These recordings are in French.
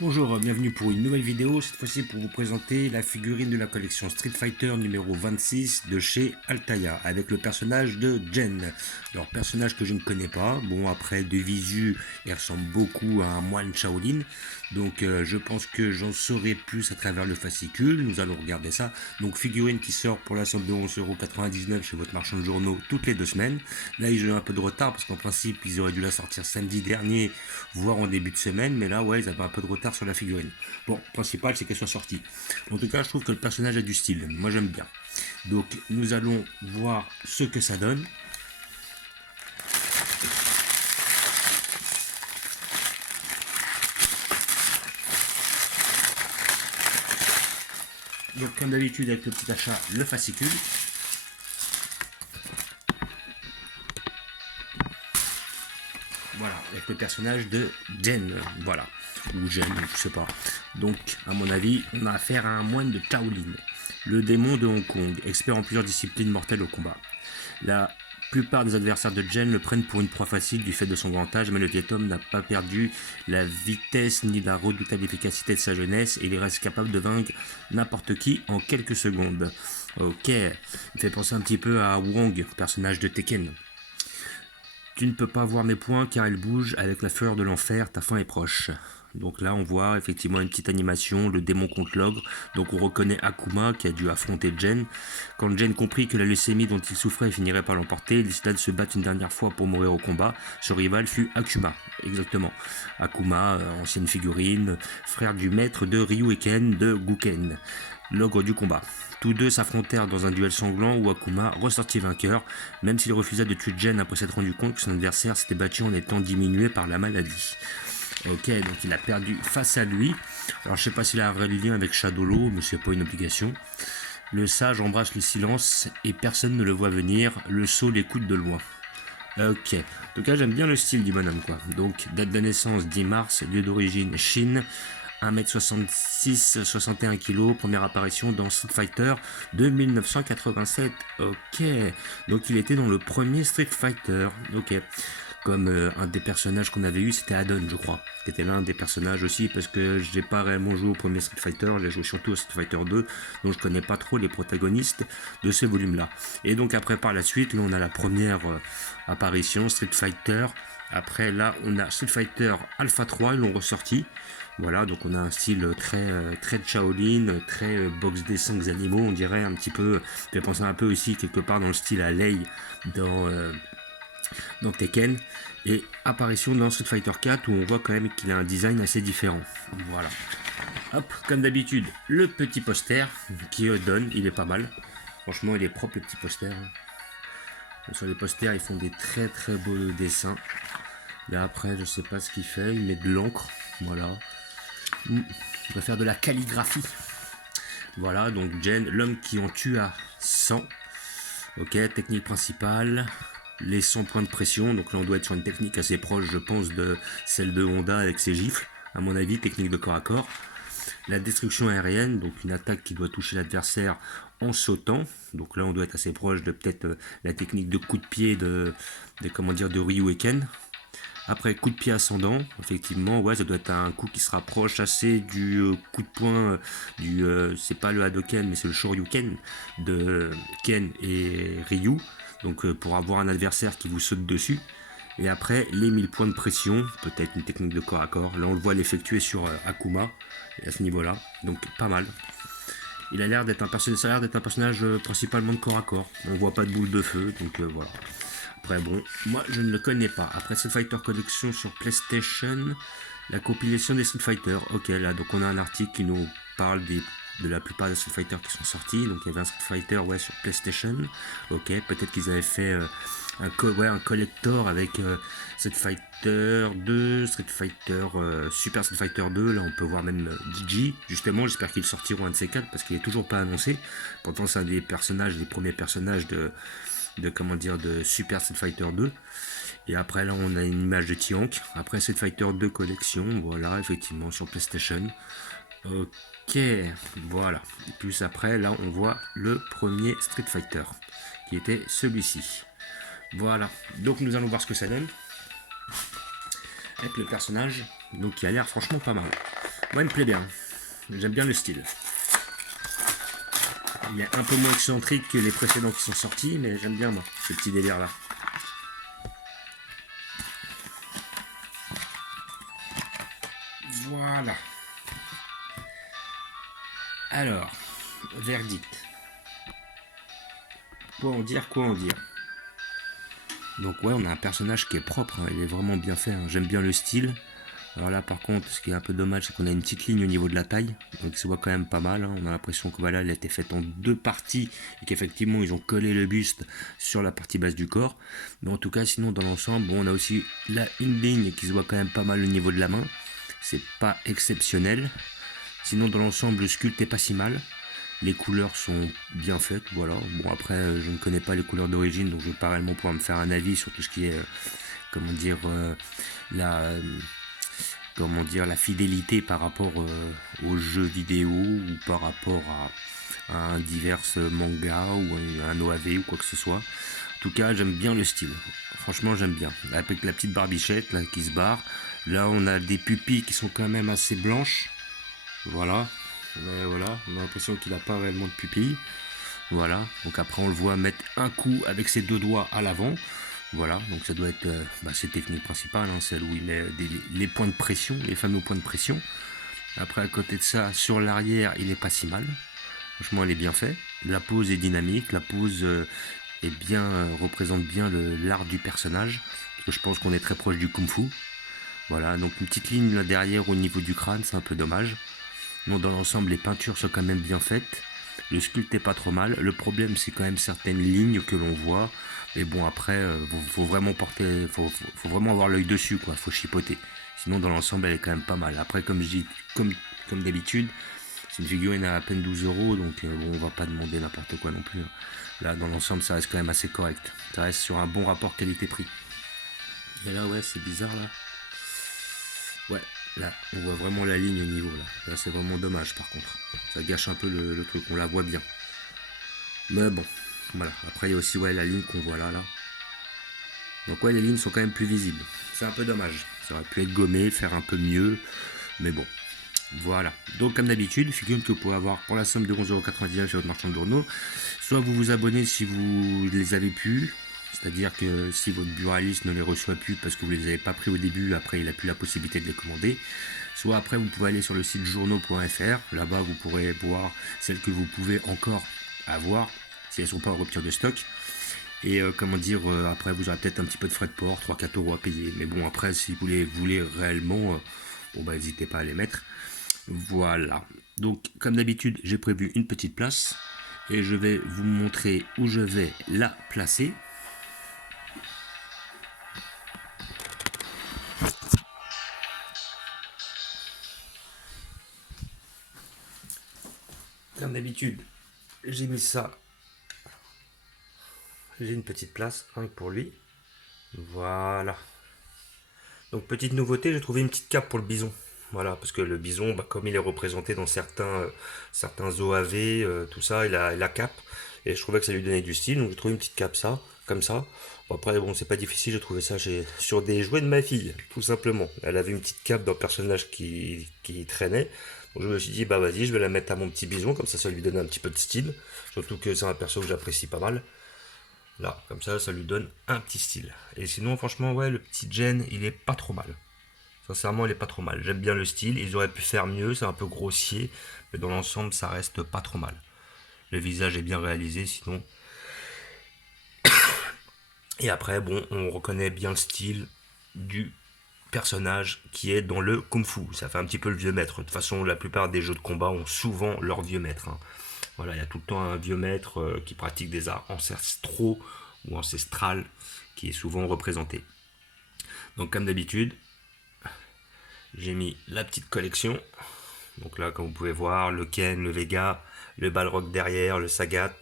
Bonjour, bienvenue pour une nouvelle vidéo, cette fois-ci pour vous présenter la figurine de la collection Street Fighter numéro 26 de chez Altaïa, avec le personnage de Jen. Alors, personnage que je ne connais pas, bon après de visu, il ressemble beaucoup à un moine Shaolin, donc je pense que j'en saurai plus à travers le fascicule, nous allons regarder ça. Donc figurine qui sort pour la somme de 11,99€ chez votre marchand de journaux toutes les 2 semaines. Là ils ont un peu de retard parce qu'en principe ils auraient dû la sortir samedi dernier, voire en début de semaine, mais là ouais ils avaient un peu de retard sur la figurine. Bon, le principal c'est qu'elle soit sortie. En tout cas je trouve que le personnage a du style, moi j'aime bien. Donc nous allons voir ce que ça donne. Donc comme d'habitude avec le petit achat, le fascicule. Voilà, avec le personnage de Jen, voilà, ou Jen, je sais pas. Donc, à mon avis, on a affaire à un moine de Shaolin, le démon de Hong Kong, expert en plusieurs disciplines mortelles au combat. La plupart des adversaires de Jen le prennent pour une proie facile du fait de son grand âge, mais le vieil homme n'a pas perdu la vitesse ni la redoutable efficacité de sa jeunesse et il reste capable de vaincre n'importe qui en quelques secondes. Ok, il fait penser un petit peu à Wong, personnage de Tekken. Tu ne peux pas voir mes poings car ils bougent avec la fureur de l'enfer, ta fin est proche. Donc là on voit effectivement une petite animation, le démon contre l'ogre, donc on reconnaît Akuma qui a dû affronter Jen. Quand Jen comprit que la leucémie dont il souffrait finirait par l'emporter, il décida de se battre une dernière fois pour mourir au combat. Son rival fut Akuma, exactement. Akuma, ancienne figurine, frère du maître de Ryuken de Guken, l'ogre du combat. Tous deux s'affrontèrent dans un duel sanglant où Akuma ressortit vainqueur, même s'il refusa de tuer Jen après s'être rendu compte que son adversaire s'était battu en étant diminué par la maladie. Ok, donc il a perdu face à lui. Alors je sais pas s'il a un vrai lien avec Shadowlo, mais c'est pas une obligation. Le sage embrasse le silence et personne ne le voit venir, le sot l'écoute de loin. Ok, en tout cas j'aime bien le style du bonhomme quoi. Donc date de naissance 10 mars, lieu d'origine Chine, 1m66, 61 kg, première apparition dans Street Fighter de 1987. Ok, donc il était dans le premier Street Fighter. Ok, comme un des personnages qu'on avait eu, c'était Adon, je crois, qui était l'un des personnages aussi, parce que j'ai pas réellement joué au premier Street Fighter, j'ai joué surtout au Street Fighter 2, donc je connais pas trop les protagonistes de ces volumes-là. Et donc après par la suite, là on a la première apparition Street Fighter. Après là, on a Street Fighter Alpha 3, ils l'ont ressorti. Voilà, donc on a un style très Shaolin, très boxe des 5 animaux, on dirait un petit peu. Je vais penser un peu aussi quelque part dans le style à Lei dans Tekken. Et apparition dans Street Fighter 4 où on voit quand même qu'il a un design assez différent. Voilà. Hop, comme d'habitude, le petit poster qui donne, il est pas mal. Franchement, il est propre le petit poster. Sur les posters, ils font des très beaux dessins. Là après, je sais pas ce qu'il fait, il met de l'encre. Voilà. Il va faire de la calligraphie. Voilà, donc Jen, l'homme qui en tua 100. Ok, technique principale, les 100 points de pression. Donc là, on doit être sur une technique assez proche, je pense, de celle de Honda avec ses gifles. À mon avis, technique de corps à corps. La destruction aérienne, donc une attaque qui doit toucher l'adversaire en sautant. Donc là, on doit être assez proche de peut-être la technique de coup de pied de Ryuken. Après, coup de pied ascendant, effectivement, ouais, ça doit être un coup qui se rapproche assez du coup de poing c'est pas le Hadoken, mais c'est le Shoryuken de Ken et Ryu. Donc, pour avoir un adversaire qui vous saute dessus. Et après, les 1000 points de pression, peut-être une technique de corps à corps. Là, on le voit l'effectuer sur Akuma, à ce niveau-là. Donc, pas mal. Il a l'air d'être un personnage principalement de corps à corps. On voit pas de boule de feu, donc voilà. Après bon, moi je ne le connais pas. Après Street Fighter Collection sur PlayStation, la compilation des Street Fighter. Ok, là donc on a un article qui nous parle de la plupart des Street Fighter qui sont sortis. Donc il y avait un Street Fighter sur PlayStation. Ok, peut-être qu'ils avaient fait un collector avec Street Fighter 2, Street Fighter Super Street Fighter 2. Là on peut voir même DJ. Justement, j'espère qu'ils sortiront un de ces quatre parce qu'il est toujours pas annoncé. Pourtant c'est un des premiers personnages de Super Street Fighter 2. Et après là on a une image de Tiank. Après Street Fighter 2 collection, voilà, effectivement sur PlayStation. Ok, voilà. Et plus après là on voit le premier Street Fighter qui était celui-ci. Voilà, donc nous allons voir ce que ça donne avec le personnage, donc qui a l'air franchement pas mal. Moi, il me plaît bien. J'aime bien le style. Il est un peu moins excentrique que les précédents qui sont sortis, mais j'aime bien, moi, ce petit délire-là. Voilà. Alors, verdict. Quoi en dire, quoi en dire. Donc ouais, on a un personnage qui est propre, hein, il est vraiment bien fait, hein. J'aime bien le style. Alors là par contre, ce qui est un peu dommage, c'est qu'on a une petite ligne au niveau de la taille, donc ça se voit quand même pas mal, hein. On a l'impression que voilà, elle a été faite en deux parties, et qu'effectivement ils ont collé le buste sur la partie basse du corps. Mais en tout cas, sinon dans l'ensemble, bon, on a aussi là une ligne qui se voit quand même pas mal au niveau de la main. C'est pas exceptionnel. Sinon dans l'ensemble, le sculpte est pas si mal. Les couleurs sont bien faites, voilà. Bon après, je ne connais pas les couleurs d'origine, donc je ne vais pas réellement pouvoir me faire un avis sur tout ce qui est, comment dire, la, comment dire, la fidélité par rapport aux jeux vidéo ou par rapport à un divers manga ou un OAV ou quoi que ce soit. En tout cas, j'aime bien le style. Franchement, j'aime bien. Avec la petite barbichette là qui se barre. Là, on a des pupilles qui sont quand même assez blanches. Voilà. Mais voilà, on a l'impression qu'il n'a pas réellement de pupille. Voilà, donc après on le voit mettre un coup avec ses deux doigts à l'avant. Voilà, donc ça doit être ses techniques principales, hein, celle où il met les points de pression, les fameux points de pression. Après à côté de ça, sur l'arrière, il est pas si mal. Franchement, elle est bien faite. La pose est dynamique, la pose est bien, représente bien l'art du personnage. Parce que je pense qu'on est très proche du kung-fu. Voilà, donc une petite ligne là derrière au niveau du crâne, c'est un peu dommage. Non, dans l'ensemble, les peintures sont quand même bien faites. Le sculpte est pas trop mal. Le problème, c'est quand même certaines lignes que l'on voit. Mais bon, après, faut vraiment porter, faut vraiment avoir l'œil dessus, quoi. Faut chipoter. Sinon, dans l'ensemble, elle est quand même pas mal. Après, comme je dis, comme d'habitude, c'est une figurine à peine 12 €, donc bon, on va pas demander n'importe quoi non plus, hein. Là, dans l'ensemble, ça reste quand même assez correct. Ça reste sur un bon rapport qualité-prix. Et là, ouais, c'est bizarre, là. Ouais, là, on voit vraiment la ligne au niveau, là. Là, c'est vraiment dommage, par contre. Ça gâche un peu le truc, on la voit bien. Mais bon, voilà. Après, il y a aussi, ouais, la ligne qu'on voit là, là. Donc, ouais, les lignes sont quand même plus visibles. C'est un peu dommage. Ça aurait pu être gommé, faire un peu mieux. Mais bon, voilà. Donc, comme d'habitude, figurine que vous pouvez avoir pour la somme de 11,99 € chez votre marchand de journaux. Soit vous vous abonnez si vous les avez pu. C'est-à-dire que si votre buraliste ne les reçoit plus parce que vous ne les avez pas pris au début, après il n'a plus la possibilité de les commander. Soit après vous pouvez aller sur le site journaux.fr, là-bas vous pourrez voir celles que vous pouvez encore avoir si elles ne sont pas en rupture de stock. Et après vous aurez peut-être un petit peu de frais de port, 3-4 € à payer. Mais bon, après si vous les voulez réellement, n'hésitez pas à les mettre. Voilà. Donc comme d'habitude, j'ai prévu une petite place et je vais vous montrer où je vais la placer. Comme d'habitude, j'ai mis ça. J'ai une petite place rien que pour lui. Voilà. Donc petite nouveauté, j'ai trouvé une petite cape pour le bison. Voilà, parce que le bison, comme il est représenté dans certains OAV, tout ça, il a la cape. Et je trouvais que ça lui donnait du style, donc j'ai trouvé une petite cape comme ça. Bon, après, bon, c'est pas difficile, j'ai trouvé ça sur des jouets de ma fille, tout simplement. Elle avait une petite cape d'un personnage qui traînait. Donc je me suis dit, bah vas-y, je vais la mettre à mon petit bison, comme ça lui donne un petit peu de style. Surtout que c'est un perso que j'apprécie pas mal. Là, comme ça lui donne un petit style. Et sinon, franchement, ouais, le petit Jen, il est pas trop mal. Sincèrement, il est pas trop mal. J'aime bien le style. Ils auraient pu faire mieux. C'est un peu grossier. Mais dans l'ensemble, ça reste pas trop mal. Le visage est bien réalisé, sinon. Et après, bon, on reconnaît bien le style du personnage qui est dans le kung-fu. Ça fait un petit peu le vieux maître. De toute façon, la plupart des jeux de combat ont souvent leur vieux maître, hein. Voilà, il y a tout le temps un vieux maître qui pratique des arts ancestraux ou ancestrales qui est souvent représenté. Donc comme d'habitude, j'ai mis la petite collection. Donc là, comme vous pouvez voir, le Ken, le Vega, le Balrog derrière, le Sagat,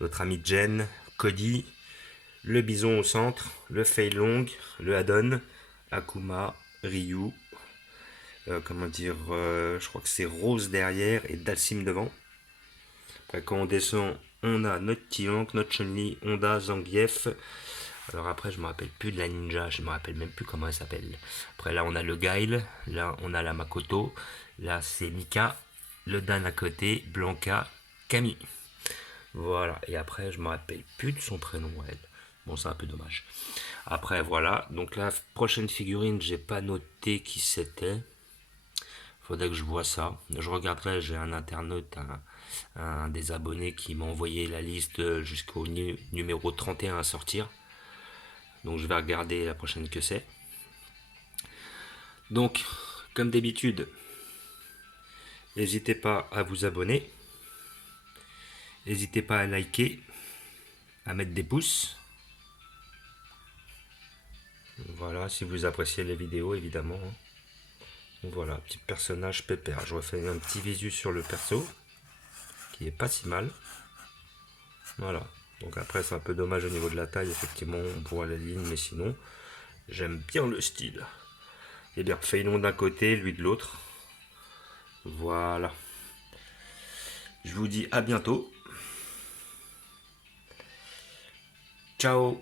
notre ami Jen, Cody, le Bison au centre, le Fei Long, le Adon, Akuma, Ryu, je crois que c'est Rose derrière et Dalsim devant. Après, quand on descend, on a notre Tiank, notre Chun-Li, Honda, Zangief, Alors après, je me rappelle plus de la ninja, je me rappelle même plus comment elle s'appelle. Après là, on a le Gail, là on a la Makoto, là c'est Mika, le Dan à côté, Blanca, Camille. Voilà, et après, je me rappelle plus de son prénom, elle. Bon, c'est un peu dommage. Après, voilà, donc la prochaine figurine, j'ai pas noté qui c'était. Faudrait que je vois ça. Je regarderai, j'ai un internaute, un des abonnés qui m'a envoyé la liste jusqu'au numéro 31 à sortir. Donc je vais regarder la prochaine que c'est. Donc, comme d'habitude, n'hésitez pas à vous abonner. N'hésitez pas à liker, à mettre des pouces. Voilà, si vous appréciez les vidéos, évidemment. Donc voilà, petit personnage pépère. Je refais un petit visu sur le perso, qui est pas si mal. Voilà. Donc après, c'est un peu dommage au niveau de la taille, effectivement, on voit la ligne, mais sinon, j'aime bien le style. Et bien, Feilong d'un côté, lui de l'autre. Voilà. Je vous dis à bientôt. Ciao.